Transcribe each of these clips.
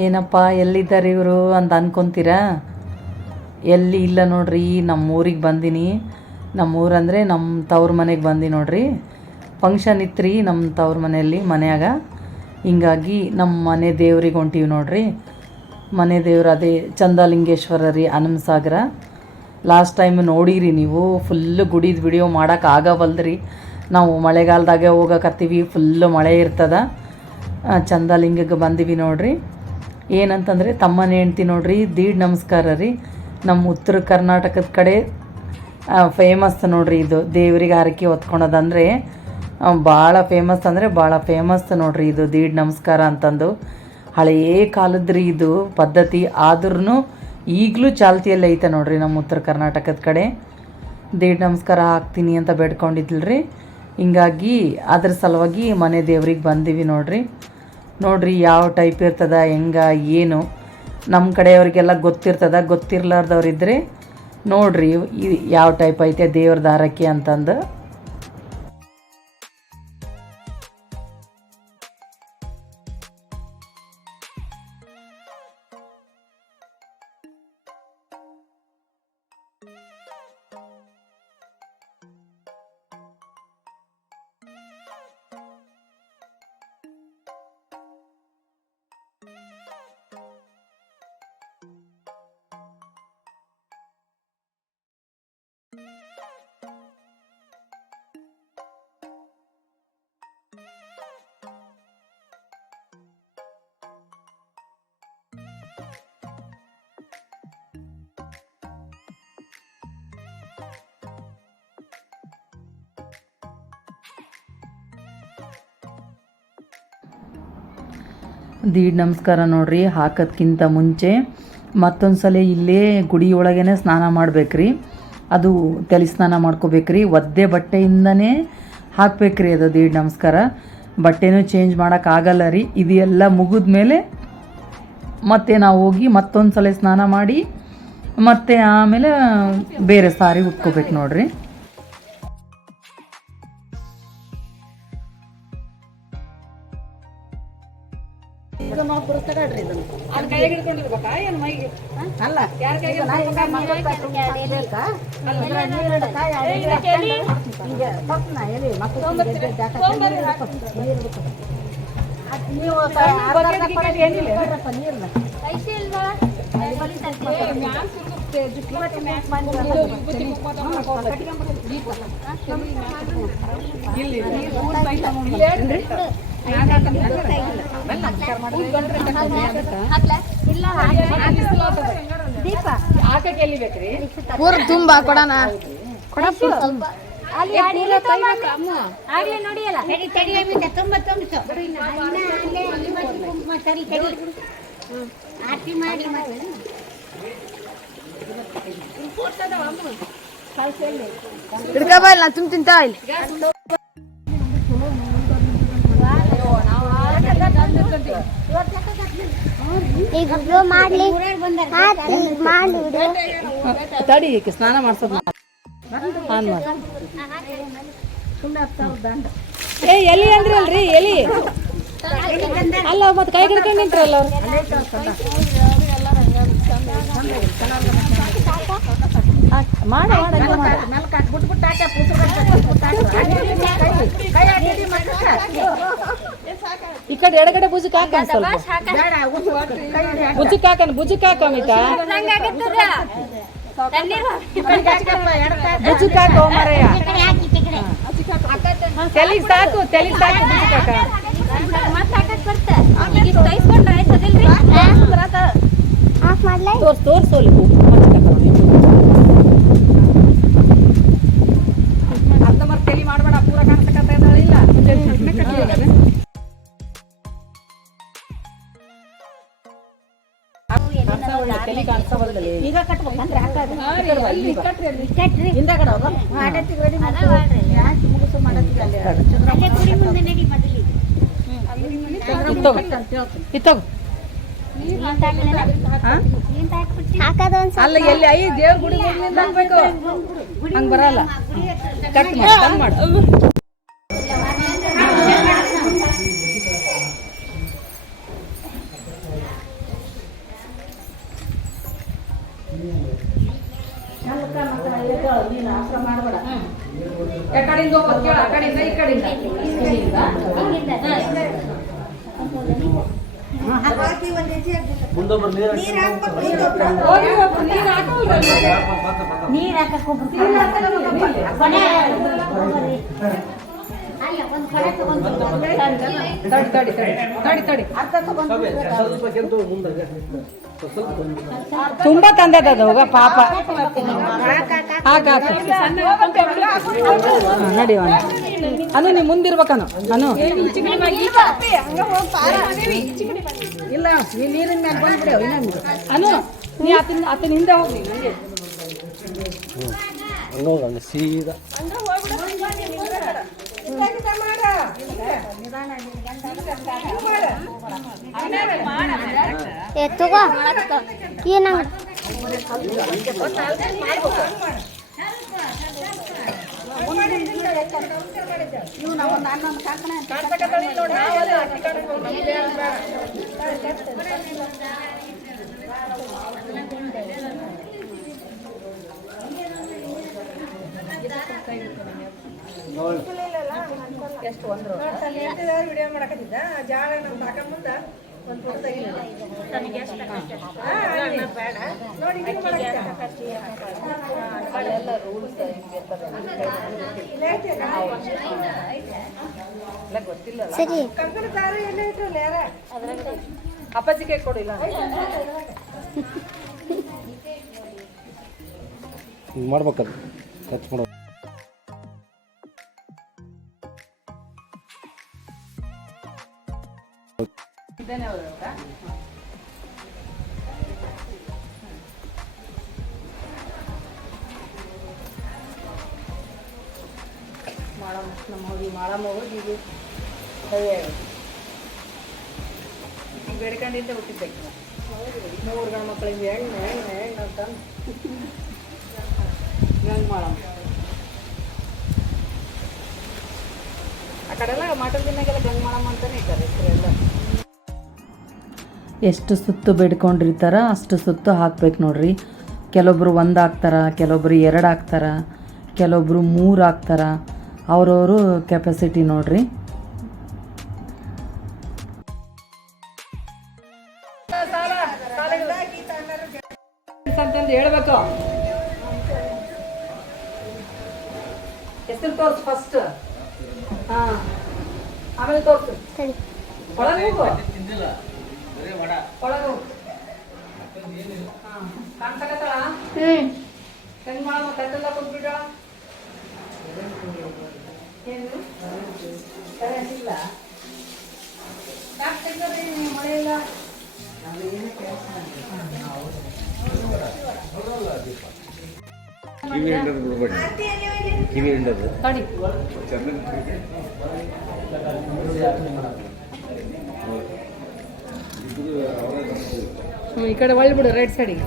ಏನಪ್ಪ ಎಲ್ಲಿದ್ದಾರೆ ಇವರು ಅಂತ ಅನ್ಕೊತೀರಾ? ಎಲ್ಲಿ ಇಲ್ಲ ನೋಡ್ರಿ, ನಮ್ಮ ಊರಿಗೆ ಬಂದೀನಿ. ನಮ್ಮೂರಂದರೆ ನಮ್ಮ ತವ್ರ ಮನೆಗೆ ಬಂದು ನೋಡ್ರಿ. ಫಂಕ್ಷನ್ ಇತ್ತು ರೀ ನಮ್ಮ ತವ್ರ ಮನೆಯಲ್ಲಿ ಮನ್ಯಾಗ. ಹಿಂಗಾಗಿ ನಮ್ಮ ಮನೆ ದೇವ್ರಿಗೆ ಹೊಂಟೀವಿ ನೋಡ್ರಿ. ಮನೆ ದೇವ್ರು ಅದೇ ಚಂದಲಿಂಗೇಶ್ವರ ರೀ, ಹನುಮಸಾಗರ. ಲಾಸ್ಟ್ ಟೈಮ್ ನೋಡಿರಿ ನೀವು, ಫುಲ್ಲು ಗುಡಿದ ವಿಡಿಯೋ ಮಾಡೋಕೆ ಆಗವಲ್ದ್ರಿ. ನಾವು ಮಳೆಗಾಲದಾಗೆ ಹೋಗಕತ್ತೀವಿ, ಫುಲ್ಲು ಮಳೆ ಇರ್ತದ. ಚಂದಲಿಂಗಕ್ಕೆ ಬಂದೀವಿ ನೋಡ್ರಿ. ಏನಂತಂದರೆ ತಮ್ಮನ ಹೆಂಡ್ತಿ ನೋಡ್ರಿ, ದೀಡ್ ನಮಸ್ಕಾರ ರೀ. ನಮ್ಮ ಉತ್ತರ ಕರ್ನಾಟಕದ ಕಡೆ ಫೇಮಸ್ ನೋಡ್ರಿ ಇದು. ದೇವ್ರಿಗೆ ಹರಕೆ ಹೊತ್ಕೊಳೋದಂದರೆ ಭಾಳ ಫೇಮಸ್, ಅಂದರೆ ಭಾಳ ಫೇಮಸ್ ನೋಡ್ರಿ ಇದು ದೀಡ್ ನಮಸ್ಕಾರ ಅಂತಂದು. ಹಳೆಯ ಕಾಲದ್ರಿ ಇದು ಪದ್ಧತಿ, ಆದ್ರೂ ಈಗಲೂ ಚಾಲ್ತಿಯಲ್ಲಿ ಐತೆ ನೋಡ್ರಿ ನಮ್ಮ ಉತ್ತರ ಕರ್ನಾಟಕದ ಕಡೆ. ದೀಡ್ ನಮಸ್ಕಾರ ಹಾಕ್ತೀನಿ ಅಂತ ಬೇಡ್ಕೊಂಡಿದ್ಲ್ರಿ. ಹಿಂಗಾಗಿ ಅದ್ರ ಸಲುವಾಗಿ ಮನೆ ದೇವ್ರಿಗೆ ಬಂದೀವಿ ನೋಡ್ರಿ. ನೋಡ್ರಿ ಯಾವ ಟೈಪ್ ಇರ್ತದ, ಹೆಂಗೆ ಏನು ನಮ್ಮ ಕಡೆಯವ್ರಿಗೆಲ್ಲ ಗೊತ್ತಿರ್ತದ. ಗೊತ್ತಿರ್ಲಾರ್ದವ್ರಿದ್ರೆ ನೋಡ್ರಿ ಯಾವ ಟೈಪ್ ಐತೆ ದೇವ್ರ ದಾರಕ್ಕೆ ಅಂತಂದು. ದೀಡ್ ನಮಸ್ಕಾರ ನೋಡ್ರಿ ಹಾಕೋದ್ಕಿಂತ ಮುಂಚೆ ಮತ್ತೊಂದು ಸಲ ಇಲ್ಲೇ ಗುಡಿಯೊಳಗೇ ಸ್ನಾನ ಮಾಡ್ಬೇಕ್ರಿ. ಅದು ತಲೆ ಸ್ನಾನ ಮಾಡ್ಕೋಬೇಕ್ರಿ. ಒದ್ದೆ ಬಟ್ಟೆಯಿಂದನೇ ಹಾಕ್ಬೇಕ್ರಿ ಅದು ದೀಡ್ ನಮಸ್ಕಾರ. ಬಟ್ಟೆನೂ ಚೇಂಜ್ ಮಾಡೋಕ್ಕಾಗಲ್ಲ ರೀ. ಇದು ಎಲ್ಲ ಮುಗಿದ್ಮೇಲೆ ಮತ್ತೆ ನಾವು ಹೋಗಿ ಮತ್ತೊಂದು ಸಲ ಸ್ನಾನ ಮಾಡಿ ಮತ್ತೆ ಆಮೇಲೆ ಬೇರೆ ಸಾರಿ ಉಟ್ಕೋಬೇಕು ನೋಡ್ರಿ. ಪೂರ್ ತುಂಬಾ ಕೊಡೋಣ ಹಿಡ್ಕಬಲ್ಲ ತುಂಬ ತಿಂತಾ ಇಲ್ಲಿ. ತಡಿ ಸ್ನಾನ ಮಾಡ್ಸೋದು. ಏ ಎಲಿ ಅಂದ್ರಿ ಅಲ್ರಿ, ಎಲಿ ಅಲ್ಲ ಮತ್ತೆ ಕೈ ಹಿಡ್ಕೊಂಡು ನಿಂತ್ರಲ್ಲ ಅವ್ರು. ಈ ಕಡೆ ಎಡಗಡೆ ಭುಜಕ್ಕೆ ಹಾಕ, ಸ್ವಲ್ಪ ಭುಜಕ್ಕೆ ಹಾಕಣ, ಭುಜಕ್ಕೆ ಹಾಕೋಮಿತ ಭುಜಕ್ಕೆ ಹಾಕೋ ಮರೆಯ. ತೆಲಿಗೆ ಸಾಕು, ತೆಲಿಗೆ ಸಾಕು ಭುಜಕ್ಕೆ ಹಾಕ. ತೋರ್ಸೋಲಿ ಅರ್ಧ ಮರ ತೆಲಿ ಮಾಡಬೇಡ, ಪೂರ ಕಾಣಿಸ್ತಕ್ಕಂತ ಇಲ್ಲ. ತಲೆ ಕಾಣಿಸವಲ್ದಲ್ಲಿ ಈಗ ಕಟ್ಬೇಕಂದ್ರೆ ಅಲ್ಲ ಎಲ್ಲಿ ಐ ದೇವ್ರ ಗುಡಿ ಹಾಕ್ಬೇಕು, ಹಂಗ ಬರಲ್ಲ. ಕಟ್ ಮಾಡು. ಕಡೆಯಿಂದ ಹೋಗ್ಬೇಕು ಆ ಕಡೆಯಿಂದ ಈ ಕಡೆಯಿಂದ ನೀರ್ ಹಾಕಕ್ ತುಂಬಾ ತಂದದ ಹೋಗ ಪಾಪ ನಡಿ ಅನು ನೀ ಮುಂದಿರ್ಬೇಕನು ಅನು ಇಲ್ಲ ನೀ ನೀರಿನ ಮ್ಯಾಲ ಬಂದ್ಬಿಡೇವ್ ಇನ್ನೊಂದು ಅನು ನೀ ಆತನ ಹಿಂದೆ ಹೋಗಿ ಸೀದಾ ತಗೋ ಏನ ಎಷ್ಟು ಒಂದು ವಿಡಿಯೋ ಮಾಡಕತ್ತಿದ್ದ ಜಾಳ ನಮ್ಮ ಕಾಕ ಮುಂದ ಒಂದು ಫೋಟೋ ತೆಗಿಲಿಲ್ಲ ಬೇಡ ನೋಡಿ ಅಲ್ಲೆಲ್ಲ ರೂಲ್ಸ್ ಗೊತ್ತಿಲ್ಲ ಸರಿ ಅಪ್ಪಾಜಿ ಕೇಕ್ ಕೊಡಿಲ್ಲ ಮಾಡ್ಬೇಕದು ಟಚ್ ಮಾಡೋ ಇದ್ದೇನೆ ಅವರು ನಮ್ಮ ಹೋಗಿ ಮಾಡಮ್ಮ ಹೋಗಿ ಈಗ ಬೇಡ್ಕೊಂಡಿಂದ ಹುಟ್ಟಿದ್ದಕ್ಕೆ 3 ಗಂಡು ಮಕ್ಕಳಿಂದ ಹೆಣ್ಣು ಅಂತ ಗಂಗೆ ಮಾಡಮ್ಮ ಆ ಕಡೆಲ್ಲ ಮಟನ್ ದಿನಾಗೆಲ್ಲ ಗಂಗೆ ಮಾಡಮ್ಮ ಅಂತಾನೆ ಇದ್ದಾರೆ ಹೆಸರೆಲ್ಲ ಎಷ್ಟು ಸುತ್ತು ಬೇಡ್ಕೊಂಡಿರ್ತಾರ ಅಷ್ಟು ಸುತ್ತು ಹಾಕ್ಬೇಕು ನೋಡ್ರಿ. ಕೆಲವೊಬ್ರು 1 ಹಾಕ್ತಾರ, ಕೆಲವೊಬ್ರು 2 ಹಾಕ್ತಾರ, ಕೆಲವೊಬ್ರು 3 ಹಾಕ್ತಾರ. ಅವ್ರವರು ಕೆಪಾಸಿಟಿ ನೋಡ್ರಿ. ಅಂತಂದು ಹೇಳ್ಬೇಕು. ಹೆಸರು ತೋರ್ಸು ಫಸ್ಟ್. ಹಾಂ ಆಮೇಲೆ ತೋರ್ಸು. ಒಳಗೆ ಹೋಗು. ಒಳಗೆ ಹೋಗು. ಹಾಂ ಕಾಣ್ಸಕತ್ತಳ? ಹೆಂಗೆ ಮಾಡಮ್ಮ? ಕತ್ತಲ್ಲ ಕುಂತ್ಬಿಟ್ಟ ಏನು ಕರೆಂಟ್ ಇಲ್ಲ. ಯಾಕೆ ತೆಗ್ದ್ರಿ ನೀವು? ಮಳೆ ಇಲ್ಲ. ತಡಿ ಈ ಕಡೆ ಒಳ್ಳೆ ಬಿಡು, ರೈಟ್ ಸೈಡಿಗೆ.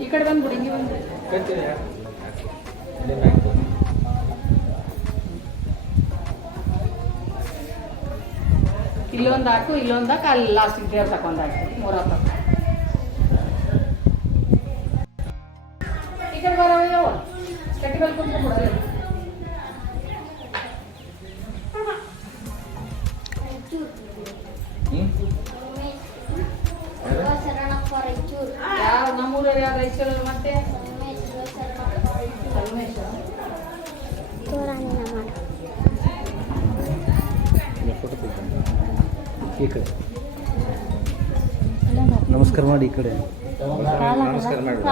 ಈ ಕಡೆ ಬಂದ್ಬಿಡಿ, ಹಿಂಗೆ ಬಂದ್ಬಿಡಿ. ಇಲ್ಲೊಂದು ಹಾಕು, ಇಲ್ಲೊಂದು ಹಾಕು, ಅಲ್ಲಿ ಲಾಸ್ಟಿಗೆ ದೇವ್ರ ತಗೊಂಡು ಹಾಕಿ 3 ಹಾಕು. ಈ ಕಡೆ ಬರೋ ಕಟ್ಟಿ ಬಲ್ ಕುಂತ್ಕೊಂಡ್ಬಿಡಲ್ಲ. ಯಾವ ನಮ್ಮೂರವ್ರು ಯಾವ ರೈತರು? ಮತ್ತೆ ಈ ಕಡೆ ನಮಸ್ಕಾರ ಮಾಡಿ. ಈ ಕಡೆ ನಮಸ್ಕಾರ ಮಾಡಿ.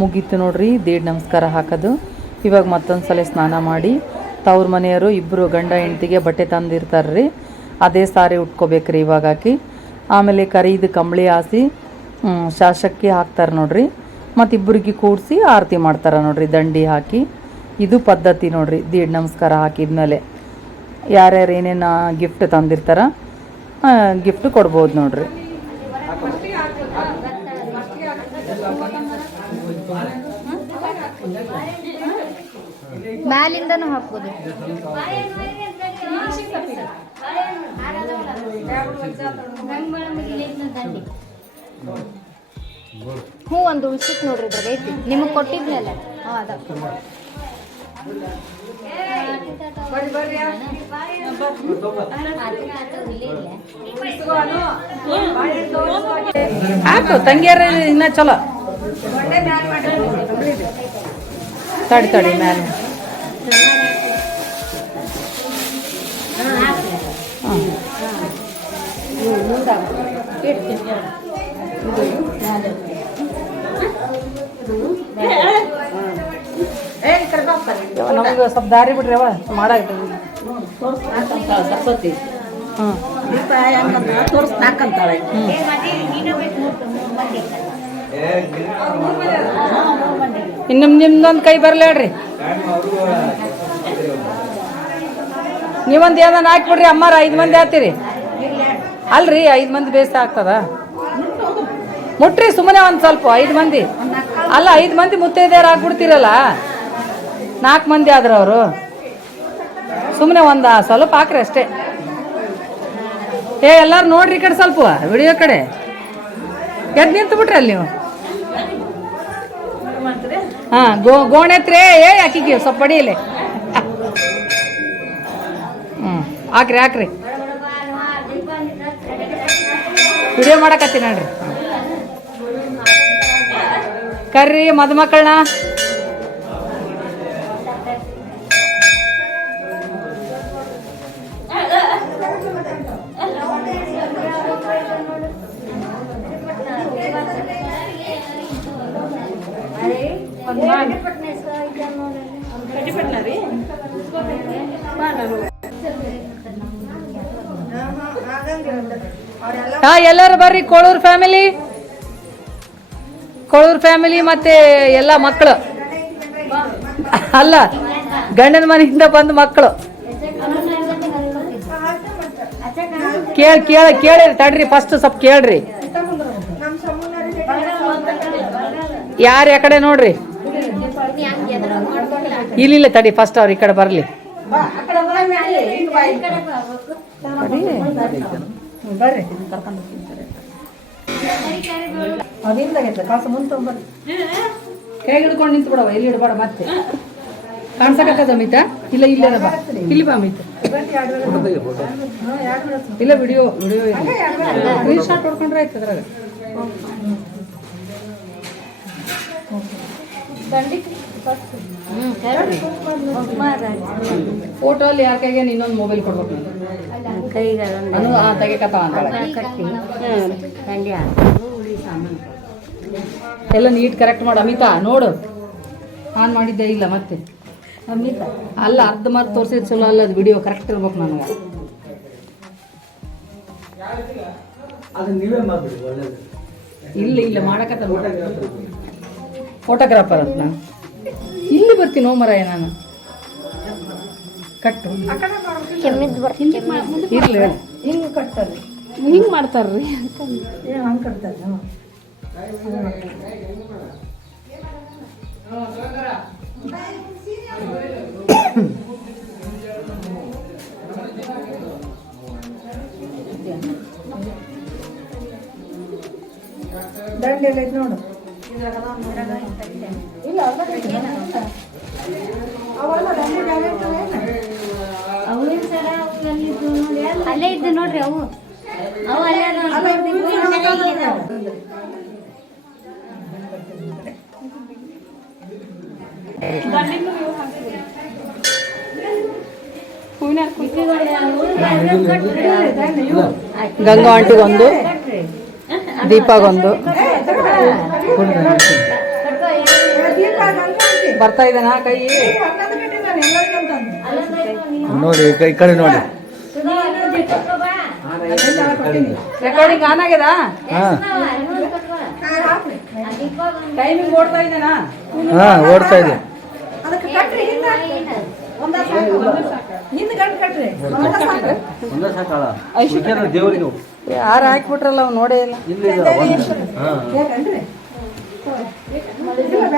ಮುಗೀತು ನೋಡ್ರಿ ದೇಡ್ ನಮಸ್ಕಾರ ಹಾಕೋದು. ಇವಾಗ ಮತ್ತೊಂದು ಸಲ ಸ್ನಾನ ಮಾಡಿ ತವ್ರ ಮನೆಯವರು ಇಬ್ಬರು ಗಂಡ ಹೆಂಡ್ತಿಗೆ ಬಟ್ಟೆ ತಂದಿರ್ತಾರ್ರಿ, ಅದೇ ಸಾರಿ ಉಟ್ಕೋಬೇಕ್ರಿ ಇವಾಗ ಹಾಕಿ. ಆಮೇಲೆ ಕರೀದು ಕಂಬಳಿ ಹಾಸಿ ಶಾಸಕ್ಕೆ ಹಾಕ್ತಾರೆ ನೋಡ್ರಿ. ಮತ್ತು ಇಬ್ಬರಿಗೆ ಕೂಡಿಸಿ ಆರತಿ ಮಾಡ್ತಾರೆ ನೋಡ್ರಿ ದಂಡಿ ಹಾಕಿ. ಇದು ಪದ್ಧತಿ ನೋಡ್ರಿ. ದೇಡ್ ನಮಸ್ಕಾರ ಹಾಕಿದ್ಮೇಲೆ ಯಾರ್ಯಾರು ಏನೇನು ಗಿಫ್ಟ್ ತಂದಿರ್ತಾರ ಗಿಫ್ಟ್ ಕೊಡ್ಬೋದು ನೋಡ್ರಿ. ಮ್ಯಾಲಿಂದನೂ ಹಾಕ್ಬೋದು. ಹ್ಞೂ ಒಂದು ಉಳ್ಸಿಕ್ ನೋಡ್ರಿ ಇದ್ರಾಗ ಐತಿ ನಿಮಗೆ ಕೊಟ್ಟಿದ್ನಲ್ಲ. ಹಾಂ ಅದ ಹಾಕು ತಂಗಿಯರ ಇನ್ನ ಚಲೋ ತಡಿ ಮ್ಯಾಲೆ ನಮ್ಗೆ ಸ್ವಲ್ಪ ದಾರಿ ಬಿಡ್ರಿ ಅವ ಮಾಡಾಕ. ಸರಸ್ವತಿ ಹಾಂ ದೀಪ ಹೆಂಗಂತ ತೋರಿಸ್ತಾಕಂತಾಳೆ. ಇನ್ನು ನಿಮ್ದೊಂದು ಕೈ ಬರಲಿ ಹೇಳ್ರಿ. ನೀವೊಂದು ಏನಾನ ಹಾಕ್ಬಿಡ್ರಿ ಅಮ್ಮಾರ 5 ಮಂದಿ ಆಗ್ತೀರಿ ಅಲ್ರಿ. 5 ಮಂದಿ ಬೇಸ ಆಗ್ತದ ಮುಟ್ರಿ ಸುಮ್ಮನೆ ಒಂದು ಸ್ವಲ್ಪ 5 ಮಂದಿ ಅಲ್ಲ 5 ಮಂದಿ ಮುತ್ತೈದೆಯರು ಆಗ್ಬಿಡ್ತೀರಲ್ಲ. 4 ಮಂದಿ ಆದ್ರೆ ಅವರು ಸುಮ್ಮನೆ ಒಂದು ಸ್ವಲ್ಪ ಹಾಕ್ರಿ ಅಷ್ಟೇ. ಎಲ್ಲಾರು ನೋಡ್ರಿ ಈ ಕಡೆ ಸ್ವಲ್ಪ ವಿಡಿಯೋ ಕಡೆ ಎದ್ದು ನಿಂತು ಬಿಟ್ರಿ ಅಲ್ಲಿ ನೀವು. ಹಾಂ ಗೋಣೆತ್ರಿ ಆಕಿಗೆ ಸ್ವಲ್ಪ ಪಡೀಲಿ. ಹಾಕ್ರಿ ವಿಡಿಯೋ ಮಾಡಕತ್ತೀನಿ ನೋಡ್ರಿ. ಕರ್ರಿ ಮದುಮಕ್ಕಳನ್ನ. ಎಲ್ಲರೂ ಬರ್ರಿ. ಕೋಳೂರು ಫ್ಯಾಮಿಲಿ ಮತ್ತೆ ಎಲ್ಲ ಮಕ್ಕಳು ಅಲ್ಲ ಗಂಡನ ಮನೆಯಿಂದ ಬಂದ ಮಕ್ಕಳು. ಕೇಳಿರಿ ತಡ್ರಿ ಫಸ್ಟ್ ಸ್ವಲ್ಪ ಕೇಳ್ರಿ. ಯಾರು ಆ ಕಡೆ ನೋಡ್ರಿ. ಇಲ್ಲ ತಡಿ ಫಸ್ಟ್ ಅವ್ರು ಈ ಕಡೆ ಬರಲಿ. ಬರ್ರಿ ಕಾಸು ಮುಂದೆ ಕೈ ಹಿಡ್ಕೊಂಡು ನಿಂತು ಬಿಡವ. ಎಲ್ಲಿ ಇಡಬೇಡ ಮತ್ತೆ ಕಾಣ್ಸಕತ್ತದ ಮಿತ. ಇಲ್ಲ ಬಾ ಇಲ್ಲಿ ಬಾ ಮಿತ. ಇಲ್ಲ ವಿಡಿಯೋ ಸ್ಕ್ರೀನ್ ಶಾಟ್ ಹೊಡ್ಕೊಂಡ್ರೆ ಆಯ್ತು ಅದ್ರಾಗ. ಫೋಟೋ ಅಲ್ಲಿ ಯಾರ ಕೈಗೆ ಇನ್ನೊಂದು ಮೊಬೈಲ್ ಕೊಡ್ಬೇಕು. ತೆಗಿಕಪ್ಪ ಎಲ್ಲ ನೀಟ್ ಕರೆಕ್ಟ್ ಮಾಡು ಅಮಿತಾ. ನೋಡು ಆನ್ ಮಾಡಿದ್ದೆ ಇಲ್ಲ ಮತ್ತೆ ಅಲ್ಲ ಅರ್ಧ ಮಾರ್ಕ್ ತೋರಿಸಿದ್ ಚಲೋ ಅಲ್ಲ. ಅದು ವಿಡಿಯೋ ಕರೆಕ್ಟ್ ಇರ್ಬೇಕು ನನಗೆ. ಇಲ್ಲ ಮಾಡಕತ್ತ ಫೋಟೋಗ್ರಾಫರ್ ಅಂತ ನಾನು ಇಲ್ಲಿ ಬರ್ತೀನಿ. ಮರಾಯ ನಾನು ಕಟ್ಟು ಇರ್ಲಿ ಹಿಂಗೆ ಕಟ್ತಾರೆ ಹಿಂಗೆ ಮಾಡ್ತಾರ್ರಿ ಹಂಗೆ ಕಟ್ತಾರೆ. ದಂಡೆಲ್ಲ ಐತೆ ನೋಡು. ಇಲ್ಲ ಅಲ್ಲೇ ಇದ್ದು ನೋಡ್ರಿ ಅವು ಅಲ್ಲೇ ಗಂಗಾ ಆಂಟಿಗೊಂದು, ದೀಪಾಗೊಂದು ಬರ್ತಾ ಇದ್ದಾನ ಕೈ ನೋಡಿ. ಈ ಕಡೆ ನೋಡಿ. ರೆಕಾರ್ಡಿಂಗ್ ಆನ್ ಆಗ್ಯದ. ಟೈಮಿಂಗ್ ಓಡ್ತಾ ಇದ್ದಾನ. ಓಡ್ತಾ ಇದೆ. ದೇವರಿಗೆ ಯಾರು ಹಾಕ್ಬಿಟ್ರಲ್ಲ ಅವ್ ನೋಡೇ ಇಲ್ಲ.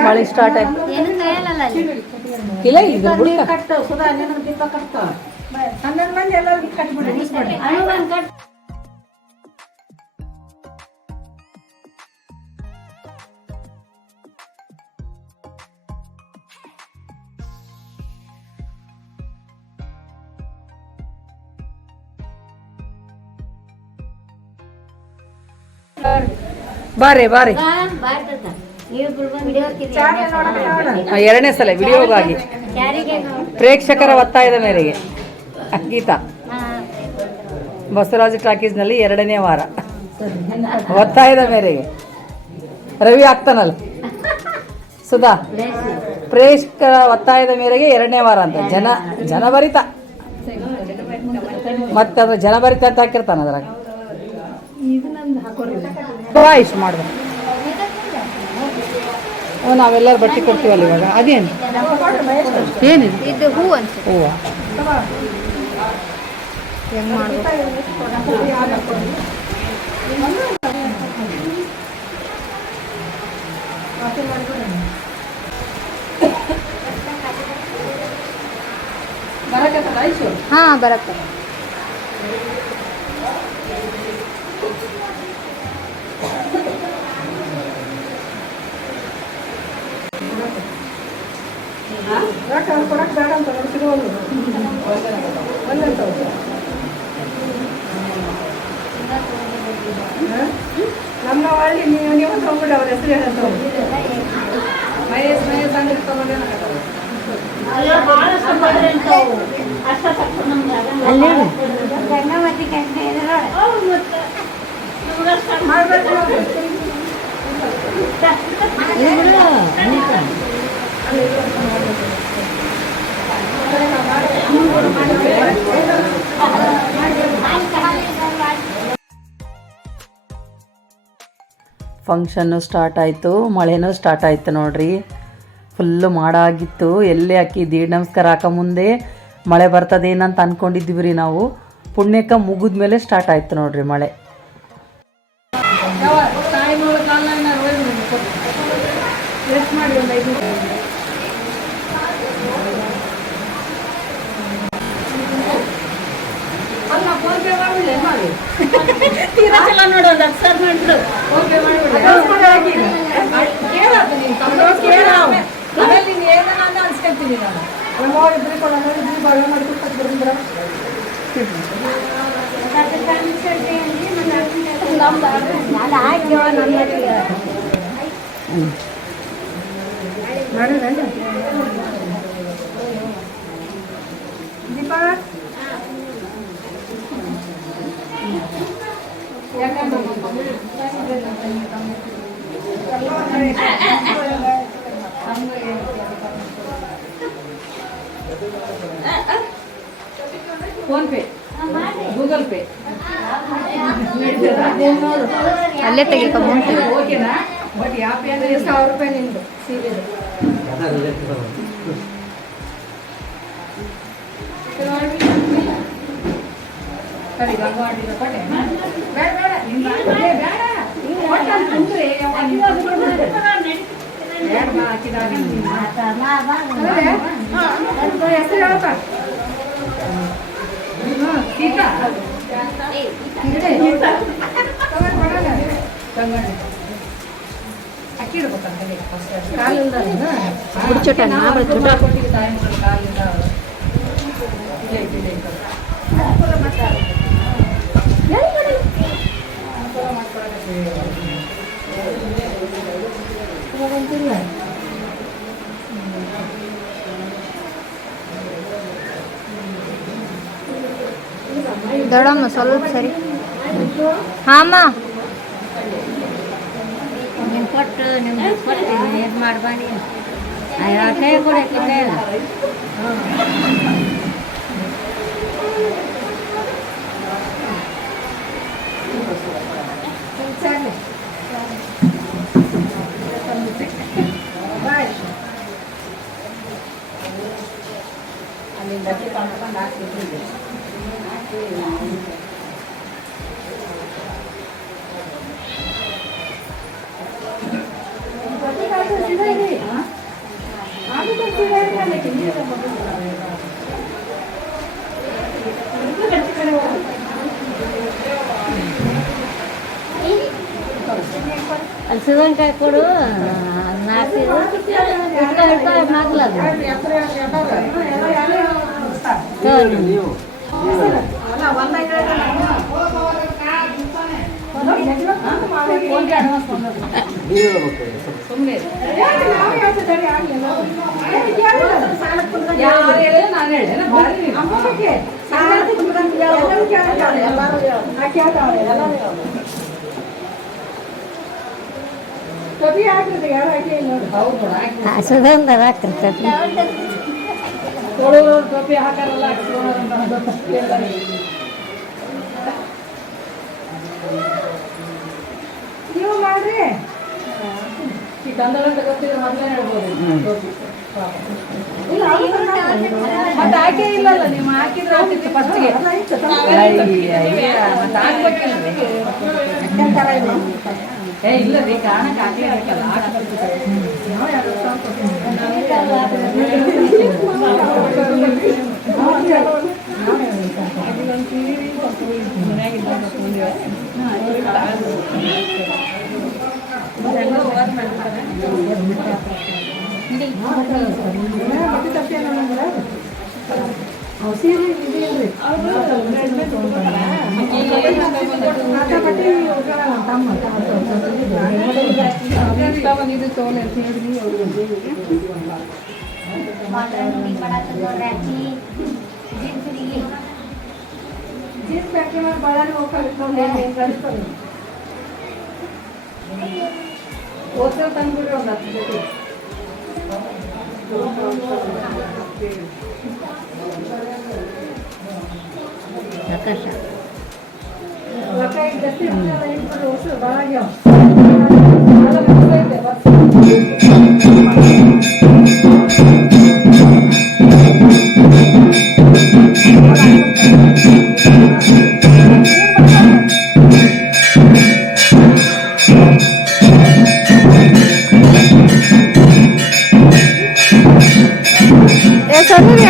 ಮಳೆ ಸ್ಟಾರ್ಟ್ ಆಯ್ತು. ಏನು ಕೈಯಲ್ಲ ಅಲ್ಲಿ ಇಲ್ಲ ಇದು ಬಿಡು. ಕಟ್ಟು ಸುಧಾ ನಿನಗೆ ದೀಪ ಕಟ್ಟು 12 ಮಂದಿ ಎಲ್ಲರಿಗೂ ಕಟ್ಬಿಡಿ ಉಳಿಸ್ಬಿಡಿ. ಅನುಗನ್ ಕಟ್ ಬಾರೆ ಬಾರೆ ಬಾರ್ತದ ನೀವಿಬ್ರು ಬಂದು ವಿಡಿಯೋ ಎರಡನೇ ಸಲ ವಿಡಿಯೋಗಾಗಿ ಯಾರಿಗೆ ಪ್ರೇಕ್ಷಕರ ಒತ್ತಾಯದ ಮೇರೆಗೆ ಗೀತಾ ಬಸವರಾಜ ಟಾಕೀಸ್ನಲ್ಲಿ 2ನೇ ವಾರ ಒತ್ತಾಯದ ಮೇರೆಗೆ ರವಿ ಆಗ್ತಾನಲ್ಲ ಸುಧಾ ಪ್ರೇಕ್ಷಕರ ಒತ್ತಾಯದ ಮೇರೆಗೆ 2ನೇ ವಾರ ಅಂತ ಜನಭರಿತ ಮತ್ತೆ ಅದ್ರ ಜನಭರಿತ ಅಂತ ಹಾಕಿರ್ತಾನ ಅದ್ರಾಗ ಇಷ್ಟು ಮಾಡ್ಬೇಕು. ನಾವೆಲ್ಲರೂ ಬಟ್ಟೆ ಕೊಡ್ತೀವಲ್ಲ ಇವಾಗ ಅದೇನು ಏನಿದೆ ಇದು ಹೂ ಅನ್ಸುತ್ತೆ. ಹೂವು ಹೆಂಗ್ ಮಾಡ್ಬೇಕು? ಹಾ ಬರತ್ತೆ. ಕೊಡಕ್ ಬೇಡ ಅಂತ ಸಿಗುವಲ್ಲ ನಮ್ಮ ಒಳ್ಳೆ ನೀವು ತಗೊಂಡ್ಬಿಟ್ಟು ಅವ್ರ ಹೆಸರು ಹೇಳೋದು ಮಹೇಶ್ ಅಂದ್ರೆ ತಗೊಂಡೇ ಫಂಕ್ಷನ್ನು ಸ್ಟಾರ್ಟ್ ಆಯಿತು, ಮಳೆನೂ ಸ್ಟಾರ್ಟ್ ಆಯಿತು ನೋಡ್ರಿ. ಫುಲ್ಲು ಮಾಡಾಗಿತ್ತು. ಎಲ್ಲೇ ಅಕ್ಕಿ ದೀಡ್ ನಮಸ್ಕಾರ ಹಾಕೋ ಮುಂದೆ ಮಳೆ ಬರ್ತದೇನಂತ ಅಂದ್ಕೊಂಡಿದ್ದೀವಿ ರೀ ನಾವು. ಪುಣ್ಯಕ್ಕೆ ಮುಗಿದ ಮೇಲೆ ಸ್ಟಾರ್ಟ್ ಆಯಿತು ನೋಡ್ರಿ ಮಳೆ. ತೀರಾ ಚಲ ನೋಡೋದು ಸರ್ ಮಾಡಿಬಿಡು ಅನ್ಸ್ಕೊಂತೀನಿ ನಾನು ಇಬ್ಬರು ಬಾಳ ಮಾಡ್ಕೊಂಡು Deepa phone pay Google pay ಅಲ್ಲೇ ತೆಗಿಕ ಓಕೆನಾ ಬಟ್ ಯಾವ ಪೇ ಅಂದ್ರೆ 1000 ರೂಪಾಯಿ ನಿಂದು ಸೀರೆ ಸರಿ ಗಂಗಾಡಿದ ಪಟೆ ಬೇಡ ಬೇಡ ದೊಡ್ಡಮ್ಮ ಸ್ವಲ್ಪ ಸರಿ. ಹಾಂ ನಿಮ್ಗೆ ಕೊಟ್ಟು ನಿಮ್ಗೆ ಕೊಡ್ತೀನಿ ಏನು ಮಾಡ್ಬಾನಿ ಕೈ ಕೊಡಕ್ಕಿಲ್ಲ ಆಮೇಲೆ ಸುಗಂಕಾಯಿ ಕೊಡು ನಾಲ್ಕು ಮಗ್ಲದು ಸುಗಂಧ ಹಾಕ್ರಿ ನೀವು ಮಾಡ್ರಿ ಈ ಗಂಧಗಂಟ ಗೊತ್ತಿದ್ರೆ ಮೊದಲೇ ಹೇಳ್ಬೋದು. ಇಲ್ಲ ಮತ್ತೆ ಹಾಕೇ ಇಲ್ಲಲ್ಲ, ನೀವು ಹಾಕಿದ್ರೆ ಆಗ್ತಿತ್ತು ಫಸ್ಟ್ಗೆ. ಇಲ್ಲ ರೀ, ಕಾರಣಕ್ಕೆ ಹಾಕ್ಲೇಬೇಕಲ್ಲ. ಜೀನ್ಸ್ ಪ್ಯಾಕಿಂಗ್ ಮಾಡಿ ಬಳ್ಳಾರಿ ಹೋಗ್ತಾರೆ ತಂದ್ಬಿಡ್ರಿ ಒಂದು 10 ಜೊತೆ.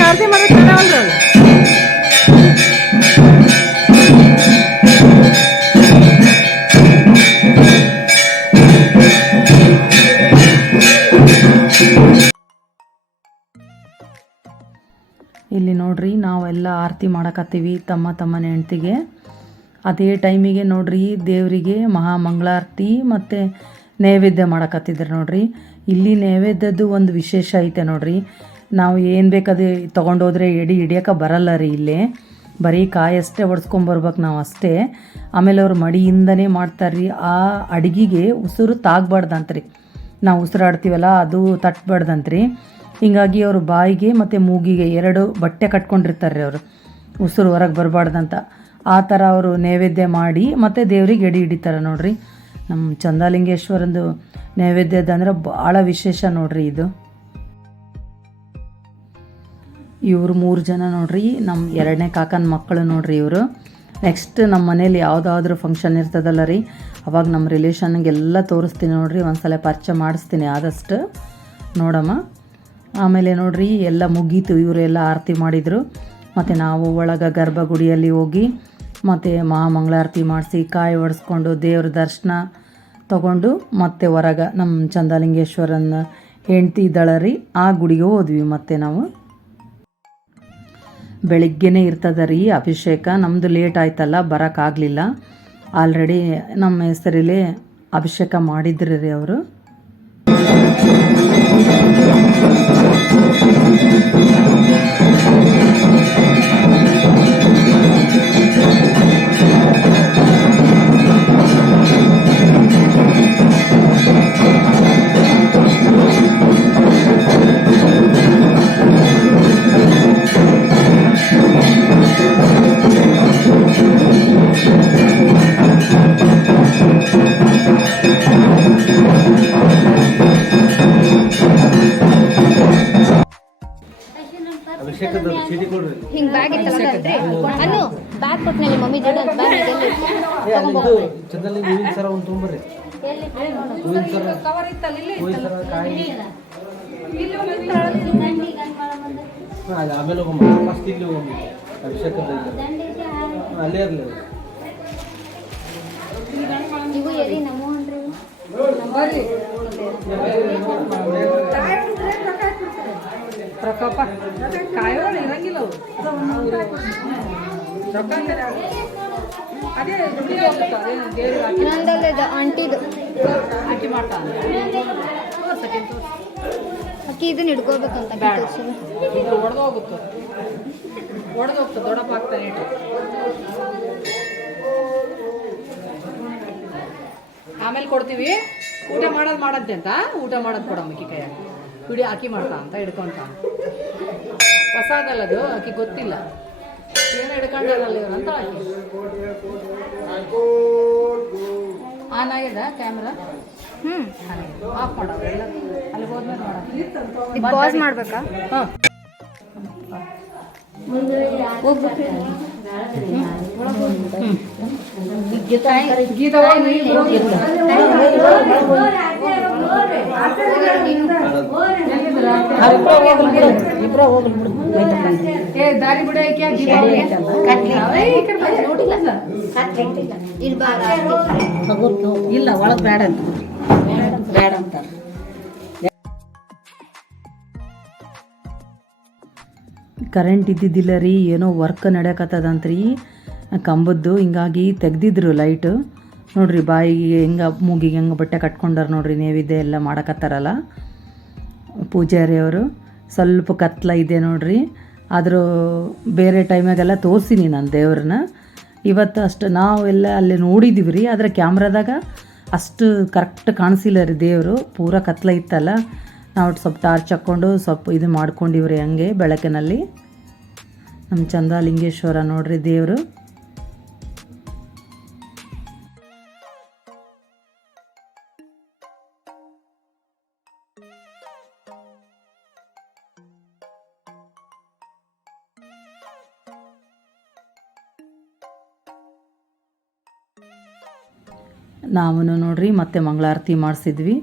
ಆರತಿ ಮಾಡಕ್ಕೆ ಇಲ್ಲಿ ನೋಡ್ರಿ ನಾವೆಲ್ಲ ಆರತಿ ಮಾಡಕತ್ತೀವಿ ತಮ್ಮನ ಹೆಂಡ್ತಿಗೆ. ಅದೇ ಟೈಮಿಗೆ ನೋಡ್ರಿ ದೇವರಿಗೆ ಮಹಾಮಂಗಳಾರತಿ ಮತ್ತು ನೈವೇದ್ಯ ಮಾಡಕತ್ತಿದ್ರು ನೋಡ್ರಿ. ಇಲ್ಲಿ ನೈವೇದ್ಯದ್ದು ಒಂದು ವಿಶೇಷ ಐತೆ ನೋಡ್ರಿ. ನಾವು ಏನು ಬೇಕಾದ್ರೆ ತೊಗೊಂಡೋದ್ರೆ ಹಿಡಿಯೋಕೆ ಬರಲ್ಲ ರೀ. ಇಲ್ಲೇ ಬರೀ ಕಾಯಿ ಅಷ್ಟೇ ಒಡ್ಸ್ಕೊಂಬರ್ಬೇಕು ನಾವು ಅಷ್ಟೇ. ಆಮೇಲೆ ಅವ್ರು ಮಡಿಯಿಂದನೇ ಮಾಡ್ತಾರ್ರಿ. ಆ ಅಡುಗೆಗೆ ಉಸಿರು ತಾಗಬಾರ್ದಂತ್ರಿ. ನಾವು ಉಸಿರಾಡ್ತೀವಲ್ಲ ಅದು ತಟ್ಟಬಾರ್ದಂತ್ರಿ. ಹೀಗಾಗಿ ಅವರು ಬಾಯಿಗೆ ಮತ್ತು ಮೂಗಿಗೆ 2 ಬಟ್ಟೆ ಕಟ್ಕೊಂಡಿರ್ತಾರೆ ಅವರು, ಉಸಿರು ಹೊರಗೆ ಬರಬಾರ್ದಂತ. ಆ ಥರ ಅವರು ನೈವೇದ್ಯ ಮಾಡಿ ಮತ್ತು ದೇವ್ರಿಗೆ ಎಡೆ ಹಿಡಿತಾರೆ ನೋಡ್ರಿ. ನಮ್ಮ ಚಂದ್ರಲಿಂಗೇಶ್ವರಂದು ನೈವೇದ್ಯದ ಅಂದ್ರೆ ಭಾಳ ವಿಶೇಷ ನೋಡ್ರಿ ಇದು. ಇವರು 3 ಜನ ನೋಡ್ರಿ ನಮ್ಮ 2ನೇ ಕಾಕನ ಮಕ್ಕಳು ನೋಡ್ರಿ ಇವರು. ನೆಕ್ಸ್ಟ್ ನಮ್ಮ ಮನೇಲಿ ಯಾವುದಾದ್ರೂ ಫಂಕ್ಷನ್ ಇರ್ತದಲ್ಲ ರೀ, ಅವಾಗ ನಮ್ಮ ರಿಲೇಷನ್ಗೆಲ್ಲ ತೋರಿಸ್ತೀನಿ ನೋಡ್ರಿ. ಒಂದ್ಸಲ ಪರಿಚಯ ಮಾಡಿಸ್ತೀನಿ ಆದಷ್ಟು ನೋಡಮ್ಮ. ಆಮೇಲೆ ನೋಡ್ರಿ ಎಲ್ಲ ಮುಗೀತು, ಇವರೆಲ್ಲ ಆರತಿ ಮಾಡಿದರು. ಮತ್ತು ನಾವು ಒಳಗೆ ಗರ್ಭಗುಡಿಯಲ್ಲಿ ಹೋಗಿ ಮತ್ತು ಮಹಾಮಂಗಳಾರತಿ ಮಾಡಿಸಿ ಕಾಯಿ ಒಡಿಸ್ಕೊಂಡು ದೇವ್ರ ದರ್ಶನ ತಗೊಂಡು ಮತ್ತೆ ಹೊರಗೆ ನಮ್ಮ ಚಂದ್ರಲಿಂಗೇಶ್ವರನ ಹೆಂಡ್ತಿ ಇದ್ದಾಳೆ ರೀ, ಆ ಗುಡಿಗೆ ಹೋದ್ವಿ. ಮತ್ತು ನಾವು ಬೆಳಿಗ್ಗೆನೇ ಇರ್ತದೆ ರೀ ಅಭಿಷೇಕ. ನಮ್ಮದು ಲೇಟ್ ಆಯ್ತಲ್ಲ, ಬರೋಕ್ಕಾಗಲಿಲ್ಲ. ಆಲ್ರೆಡಿ ನಮ್ಮ ಹೆಸರಲ್ಲೇ ಅಭಿಷೇಕ ಮಾಡಿದ್ರಿ ರೀ ಅವರು. ಹಿಂಗ್ ಬ್ಯಾಗ್ ಇತ್ತಲ್ಲ ಅನ್ನು ಬ್ಯಾಗ್ ಕೊಟ್ನಲ್ಲಿ ಮಮ್ಮಿ ಜೊತೆ ಬ್ಯಾಗ್ ಕವರ್ ಇತ್ತಲ್ಲ, ಇಲ್ಲಿ ಆಮೇಲೆ ಫಸ್ಟ್ ಇಲ್ಲಿ ಅಭಿಷೇಕದ ಅಲ್ಲೇ ಇರಲಿ. ಇವು ಎಲ್ಲಿ ನಮ್ಮ ಸ್ವಲ್ಪ ಕಾಯೋಳು ಇರಂಗಿಲ್ಲ ಅವು ರೊಕ್ಕ ಅದೇ ದುಡ್ಡಿಗೆ ಹೋಗುತ್ತೆ ಅದೇ ದೇವ್ರಿಗೆ ಹಾಕಿ ಇನ್ನೊಂದಲ್ಲ ಇದು ಆಂಟಿದು ಹಾಕಿ ಮಾಡ್ತಾ ಸೆಕೆಂಡ್ ಅಕ್ಕಿ ಇದನ್ನ ಹಿಡ್ಕೋಬೇಕಂತ ತೋರಿಸಿಲ್ಲ. ಇದು ಒಡೆದೋಗುತ್ತೆ ದೊಡ್ಡಪ್ಪ ಆಗ್ತಾನೆ ಇಟ್ಟು ಆಮೇಲೆ ಕೊಡ್ತೀವಿ. ಊಟ ಮಾಡಂತೆ ಅಂತ ಊಟ ಮಾಡೋದು ಕೊಡಮ್ಮ ಅಕ್ಕಿ ಕೈಯಾಗ ವಿಡಿಯೋ ಹಾಕಿ ಮಾಡ್ತಾ ಅಂತ ಹಿಡ್ಕೊಂತ ಹೊಸದಲ್ಲ ಅದು ಆಕಿ ಗೊತ್ತಿಲ್ಲ ಏನೋ ಹಿಡ್ಕೊಂಡಲ್ಲ ಇವ್ರು ಅಂತ ಆಕಿ ಆನ್ ಆಗಿದೆ ಕ್ಯಾಮ್ರಾ ಆಫ್ ಮಾಡೋದು ಎಲ್ಲ ಅಲ್ಲಿ ಹೋದ್ಮೇಲೆ ಮಾಡೋದು. ಇದು ಪಾಸ್ ಮಾಡ್ಬೇಕಾ? ಹಾಂ ದಾರಿ ಬಿಡ ಇಲ್ಲ ಒಳಗೆ ಬೇಡ ಅಂತ ಬೇಡ ಅಂತಾರೆ. ಕರೆಂಟ್ ಇದ್ದಿದ್ದಿಲ್ಲ ರೀ, ಏನೋ ವರ್ಕ್ ನಡೆಯಕತ್ತದಂತ್ರಿ ಕಂಬದ್ದು, ಹಿಂಗಾಗಿ ತೆಗ್ದಿದ್ರು ಲೈಟು. ನೋಡ್ರಿ ಬಾಯಿಗೆ ಹೆಂಗೆ ಮೂಗಿಗೆ ಹೆಂಗೆ ಬಟ್ಟೆ ಕಟ್ಕೊಂಡಾರ ನೋಡ್ರಿ, ನೈವೇದ್ಯ ಎಲ್ಲ ಮಾಡಕತ್ತಾರಲ್ಲ ಪೂಜಾರಿ ಅವರು. ಸ್ವಲ್ಪ ಕತ್ಲ ಇದೆ ನೋಡ್ರಿ, ಆದರೂ ಬೇರೆ ಟೈಮಾಗೆಲ್ಲ ತೋರಿಸಿನಿ ನಾನು ದೇವ್ರನ್ನ. ಇವತ್ತು ಅಷ್ಟು ನಾವೆಲ್ಲ ಅಲ್ಲಿ ನೋಡಿದ್ದೀವಿ ರೀ, ಆದರೆ ಕ್ಯಾಮ್ರಾದಾಗ ಅಷ್ಟು ಕರೆಕ್ಟ್ ಕಾಣಿಸಿಲ್ಲ ರೀ ದೇವರು, ಪೂರ ಕತ್ಲ ಇತ್ತಲ್ಲ. ನಾವು ಸ್ವಲ್ಪ ಟಾರ್ಚ್ ಹಾಕ್ಕೊಂಡು ಸ್ವಲ್ಪ ಇದು ಮಾಡ್ಕೊಂಡಿವ್ರಿ ಹಂಗೆ ಬೆಳಕಿನಲ್ಲಿ. ನಮ್ಮ ಚಂದ್ರಲಿಂಗೇಶ್ವರ ನೋಡ್ರಿ ದೇವರು. ನಾವು ನೋಡ್ರಿ ಮತ್ತೆ ಮಂಗಳಾರತಿ ಮಾಡಿಸಿದ್ವಿ.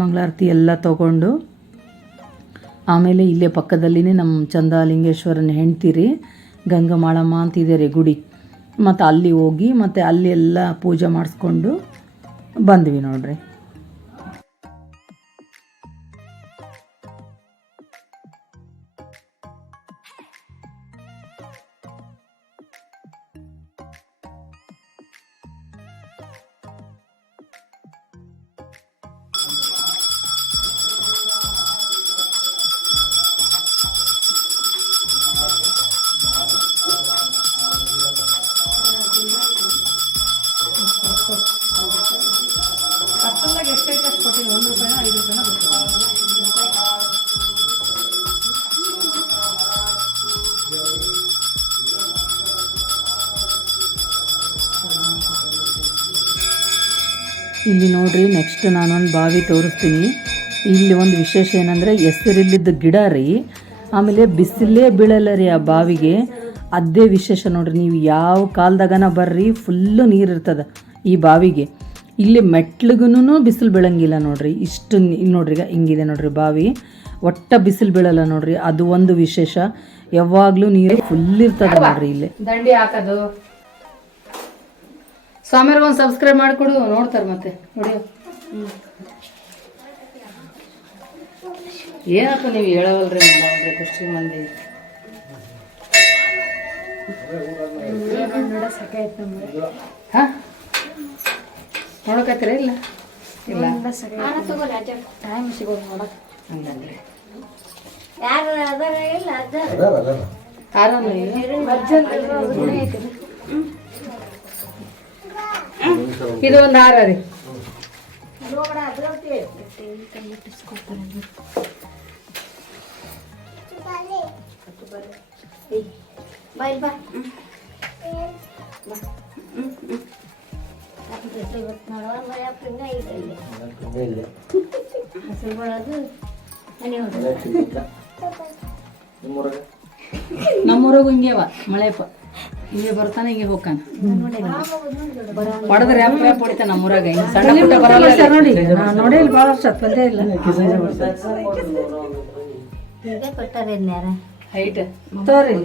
ಮಂಗಳಾರತಿ ಎಲ್ಲ ತೊಗೊಂಡು ಆಮೇಲೆ ಇಲ್ಲೇ ಪಕ್ಕದಲ್ಲಿನೇ ನಮ್ಮ ಚಂದ್ರಲಿಂಗೇಶ್ವರನ ಹೆಂಡ್ತಿರಿ ಗಂಗಮಾಳಮ್ಮ ಅಂತಿದೆ ರೀ ಗುಡಿ, ಮತ್ತು ಅಲ್ಲಿ ಹೋಗಿ ಮತ್ತು ಅಲ್ಲಿ ಎಲ್ಲ ಪೂಜೆ ಮಾಡಿಸ್ಕೊಂಡು ಬಂದ್ವಿ ನೋಡ್ರಿ. ಕತ್ತಲಾಗ ಎಷ್ಟೈತೆ ಅಷ್ಟು ಕೊಟ್ಟಿನಿ, 1 ರೂಪಾಯಿನ 5 ರೂಪಾಯಿನ ಕೊಡ್ತೀನಿ. ಇಲ್ಲಿ ನೋಡ್ರಿ ನೆಕ್ಸ್ಟ್ ನಾನೊಂದು ಬಾವಿ ತೋರಿಸ್ತೀನಿ. ಇಲ್ಲಿ ಒಂದು ವಿಶೇಷ ಏನಂದರೆ ಹೆಸರಿಲ್ಲಿದ್ದ ಗಿಡ ರೀ, ಆಮೇಲೆ ಬಿಸಿಲೇ ಬೀಳಲ್ಲ ರೀ ಆ ಬಾವಿಗೆ, ಅದೇ ವಿಶೇಷ ನೋಡ್ರಿ. ನೀವು ಯಾವ ಕಾಲದಾಗನ ಬರ್ರಿ ಫುಲ್ಲು ನೀರು ಇರ್ತದೆ ಈ ಬಾವಿಗೆ. ಇಲ್ಲಿ ಮೆಟ್ಲಿಗೂ ಬಿಸಿಲು ಬೀಳಂಗಿಲ್ಲ ನೋಡ್ರಿ, ಇಷ್ಟು ನೋಡ್ರಿ ಈಗ ಹಿಂಗಿದೆ ನೋಡ್ರಿ ಬಾವಿ, ಒಟ್ಟ ಬಿಸಿಲು ಬೀಳಲ್ಲ ನೋಡ್ರಿ, ಅದು ಒಂದು ವಿಶೇಷ. ಯಾವಾಗಲೂ ನೀರು ಫುಲ್ ಇರ್ತದೆ ನೋಡ್ರಿ ಇಲ್ಲಿ. ದಂಡಿ ಹಾಕೋದು. ಸ್ವಾಮಿಯರ್ಗೆ ಒಂದು ಸಬ್ಸ್ಕ್ರೈಬ್ ಮಾಡಿಕೊಡು, ನೋಡ್ತಾರೆ ಮತ್ತೆ ನೋಡಿಯೋ. ಏನಪ್ಪ ನೀವು ಹೇಳವಲ್ರಿ ನೋಡ್ರಿ ಖುಷಿ ಮಂದಿ. ಹಾಂ ನೋಡಕತ್ತೀರ? ಇಲ್ಲ ಇಲ್ಲ ಟೈಮ್ ಸಿಗೋದು ನೋಡಕ್. ಹಂಗಂದ್ರೆ ಯಾರು ಅದರ ಇಲ್ಲ ಅದ ಆರಾಮ ಇದು ಒಂದು ಹಾರ ರೀ. ಬಾಯ್ ಬಾ ನಮ್ಮೂರಾಗೂ ಹಿಂಗೆ ಮಳೆಪ್ಪ ಹಿಂಗೆ ಬರ್ತಾನೆ ಹಿಂಗೆ ಹೋಗ್ತಾನ ಹೊಡೆದ್ರೆ ರ್ಯಾಪ್ ರ್ಯಾಪ್ ಹೊಡಿತಾನೆ ನಮ್ಮೂರಾಗ. ಹಿಂಗೆ ಸಣ್ಣ ಪುಟ್ಟ ಬರಲ್ಲ ನೋಡಿ, ನೋಡಿ ಇಲ್ಲಿ ಭಾಳ ವರ್ಷ ಬಂದೇ ಇಲ್ಲ. ಈಗ ಕೊಟ್ಟಾರೆ ಯಾರ ಹೈಟ್ ತೋರಿ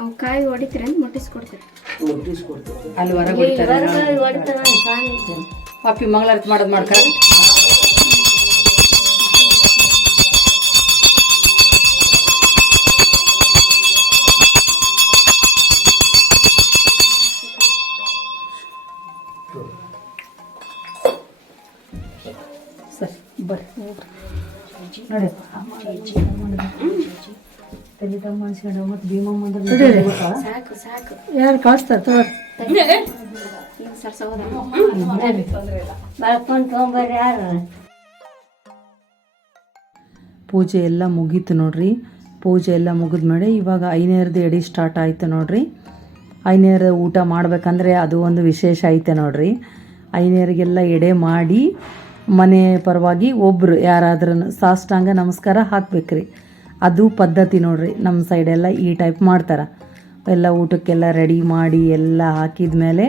ಅವು ಕಾಯಿ ಹೊಡಿತೀರ ಮುಟ್ಟಿಸ್ಕೊಡ್ತೀರಿ ಅಲ್ಲಿ ಹೊರಗೆ ಹೊಡಿತಾರೆ ಅಪ್ಪಿ ಮಂಗಳಾರತಿ ಮಾಡೋದು ಮಾಡ್ಕೊ. ಸರಿ ಬರ್ರಿ ನೋಡಿ ಮತ್ತು ಭೀಮಮ್ಮ ಯಾರು ಕಳಿಸ್ತಾರೆ ತೊಗೊಂಬರ್ರಿ ಯಾರು. ಪೂಜೆ ಎಲ್ಲ ಮುಗೀತು ನೋಡ್ರಿ. ಪೂಜೆ ಎಲ್ಲ ಮುಗಿದ್ಮೇಲೆ ಇವಾಗ ಐನೇರ್ದು ಎಡೆ ಸ್ಟಾರ್ಟ್ ಆಯಿತು ನೋಡ್ರಿ. ಐನೇರು ಊಟ ಮಾಡ್ಬೇಕಂದ್ರೆ ಅದು ಒಂದು ವಿಶೇಷ ಐತೆ ನೋಡ್ರಿ. ಐನೇರಿಗೆಲ್ಲ ಎಡೆ ಮಾಡಿ ಮನೆ ಪರವಾಗಿ ಒಬ್ಬರು ಯಾರಾದ್ರೂ ಸಾಷ್ಟಾಂಗ ನಮಸ್ಕಾರ ಹಾಕ್ಬೇಕ್ರಿ. ಅದು ಪದ್ಧತಿ ನೋಡ್ರಿ. ನಮ್ಮ ಸೈಡೆಲ್ಲ ಈ ಟೈಪ್ ಮಾಡ್ತಾರೆ. ಎಲ್ಲ ಊಟಕ್ಕೆಲ್ಲ ರೆಡಿ ಮಾಡಿ ಎಲ್ಲ ಹಾಕಿದ ಮೇಲೆ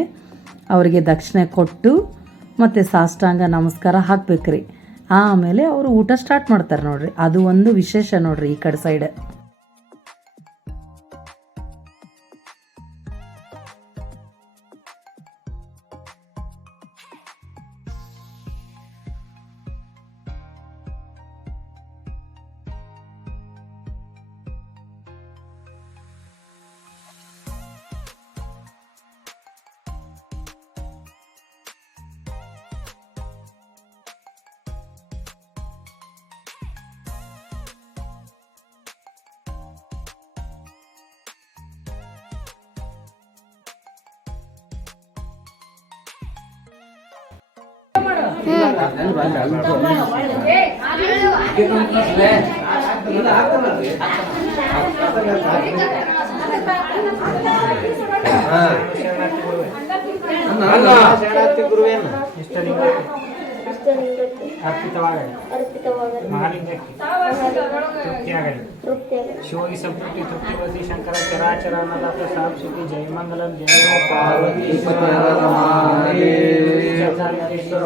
ಅವರಿಗೆ ದಕ್ಷಿಣೆ ಕೊಟ್ಟು ಮತ್ತು ಸಾಷ್ಟಾಂಗ ನಮಸ್ಕಾರ ಹಾಕ್ಬೇಕ್ರಿ. ಆಮೇಲೆ ಅವರು ಊಟ ಸ್ಟಾರ್ಟ್ ಮಾಡ್ತಾರೆ ನೋಡ್ರಿ. ಅದು ಒಂದು ವಿಶೇಷ ನೋಡ್ರಿ ಈ ಕಡೆ ಸೈಡ್. ಶಿವೋಗಿ ಸಂಪೃಕ್ತಿ ತೃಪ್ತಿವತಿ ಶಂಕರ ಚರಾಚರ ಅನ್ನದಾತ ಸಾಂ ಸುಖಿ ಜಯ ಮಂಗಲಂ ಜಯ ಪಾರ್ವತಿ ಶ್ವರ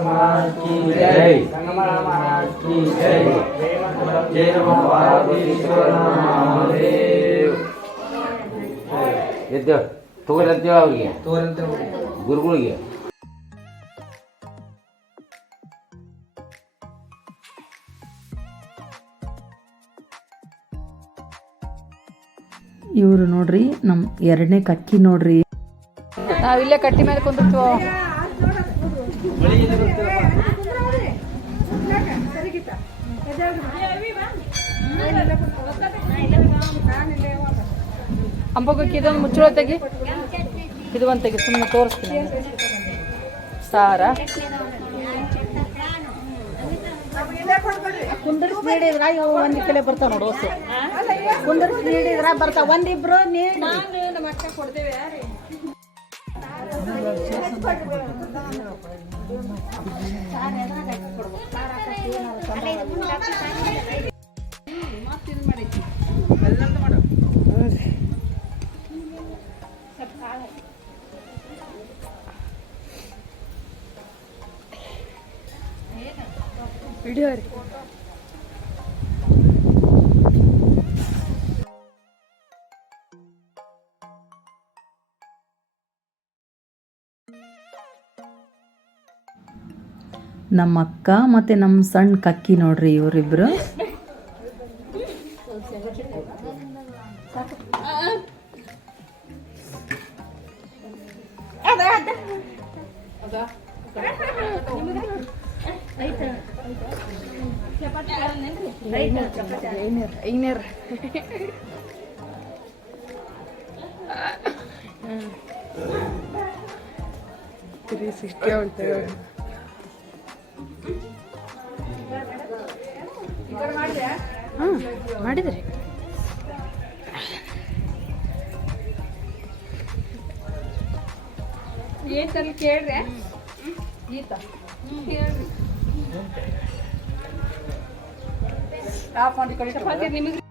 ಮಹಾರಾಜ್ ಕಿ ಜೈ ಗಂಗಮಳ ಮಹಾರಾಜ್ ಕಿ ಜೈ ಜಯ ನಮಃ ಪಾರ್ವತೀಶ್ವರ ಮಹಾದೇವ್. ಎದ್ದೇಳು ತಗೋರಂತೇವ ಅವ್ರಿಗೆ ಗುರುಗಳಿಗೆ. ಇವರು ನೋಡ್ರಿ ನಮ್ಮ ಎರಡನೇ ಕಕ್ಕಿ ನೋಡ್ರಿ. ನಾವಿಲ್ಲೇ ಕಟ್ಟಿ ಮೇಲೆ ಕುಂದಿರ್ತೀವೋ. ಅಂಬಗಕ್ಕೆ ಇದೊಂದು ಮುಚ್ಚಳ ತೆಗಿ, ಇದು ಒಂದು ತೆಗಿ, ಸುಮ್ಮನೆ ತೋರಿಸ್ತೀನಿ. ಸಾರ ಕುಂದರ್ಸಿ ನೀಡಿದ್ರ ಇವು ಒಂದು ಕಿಲೋ ಬರ್ತಾವ ನೋಡು. ಹೊಸ ಕುಂದರ್ಸಿ ನೀಡಿದ್ರ ಬರ್ತಾವ. ಒಂದಿಬ್ರು ನೀಡಿ ವಿಡಿಯೋ ರೀ. ನಮ್ಮ ಅಕ್ಕ ಮತ್ತು ನಮ್ಮ ಸಣ್ಣ ಕಕ್ಕಿ ನೋಡ್ರಿ ಇವರಿಬ್ರು. ಐನರ್ ಮಾಡಿದ್ರಿ. ಏನ್ ತಲ್ಲಿ ಕೇಳ್ರೆ ಗೀತ ಕೇಳ್ರಿ. ಚಪಾತಿ ನಿಮಗೆ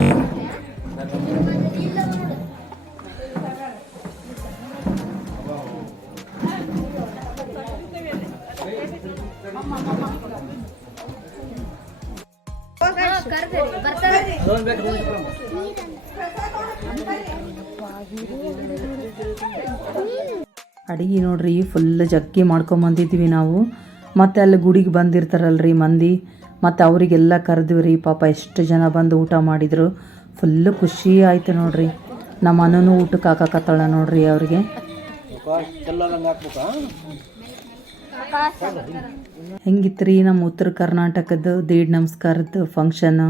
ಅಡಿಗೆ ನೋಡ್ರಿ ಫುಲ್ ಜಗ್ಗಿ ಮಾಡ್ಕೊಂಬಂದಿದ್ವಿ ನಾವು. ಮತ್ತು ಅಲ್ಲಿ ಗುಡಿಗೆ ಬಂದಿರ್ತಾರಲ್ರಿ ಮಂದಿ, ಮತ್ತು ಅವರಿಗೆಲ್ಲ ಕರೆದ್ವಿ ಪಾಪ ಎಷ್ಟು ಜನ ಬಂದು ಊಟ ಮಾಡಿದರು. ಫುಲ್ಲು ಖುಷಿ ಆಯ್ತು ನೋಡ್ರಿ. ನಮ್ಮ ಅಣ್ಣನೂ ಊಟಕ್ಕೆ ಹಾಕಕತ್ತಾಳ ನೋಡ್ರಿ ಅವ್ರಿಗೆ. ಹೆಂಗಿತ್ತು ರೀ ನಮ್ಮ ಉತ್ತರ ಕರ್ನಾಟಕದ ದೀಡ್ ನಮಸ್ಕಾರದ ಫಂಕ್ಷನ್ನು?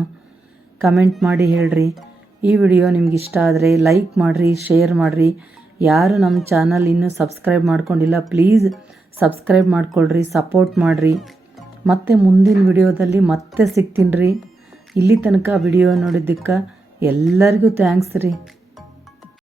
ಕಮೆಂಟ್ ಮಾಡಿ ಹೇಳ್ರಿ. ಈ ವಿಡಿಯೋ ನಿಮ್ಗೆ ಇಷ್ಟ ಆದರೆ ಲೈಕ್ ಮಾಡಿರಿ, ಶೇರ್ ಮಾಡಿರಿ. ಯಾರು ನಮ್ಮ ಚಾನಲ್ ಇನ್ನೂ ಸಬ್ಸ್ಕ್ರೈಬ್ ಮಾಡ್ಕೊಂಡಿಲ್ಲ ಪ್ಲೀಸ್ ಸಬ್ಸ್ಕ್ರೈಬ್ ಮಾಡ್ಕೊಳ್ರಿ, ಸಪೋರ್ಟ್ ಮಾಡಿರಿ. ಮತ್ತು ಮುಂದಿನ ವಿಡಿಯೋದಲ್ಲಿ ಮತ್ತೆ ಸಿಗ್ತೀನಿ ರೀ. ಇಲ್ಲಿ ತನಕ ವಿಡಿಯೋ ನೋಡಿದ್ದಕ್ಕೆ ಎಲ್ಲರಿಗೂ ಥ್ಯಾಂಕ್ಸ್ ರೀ.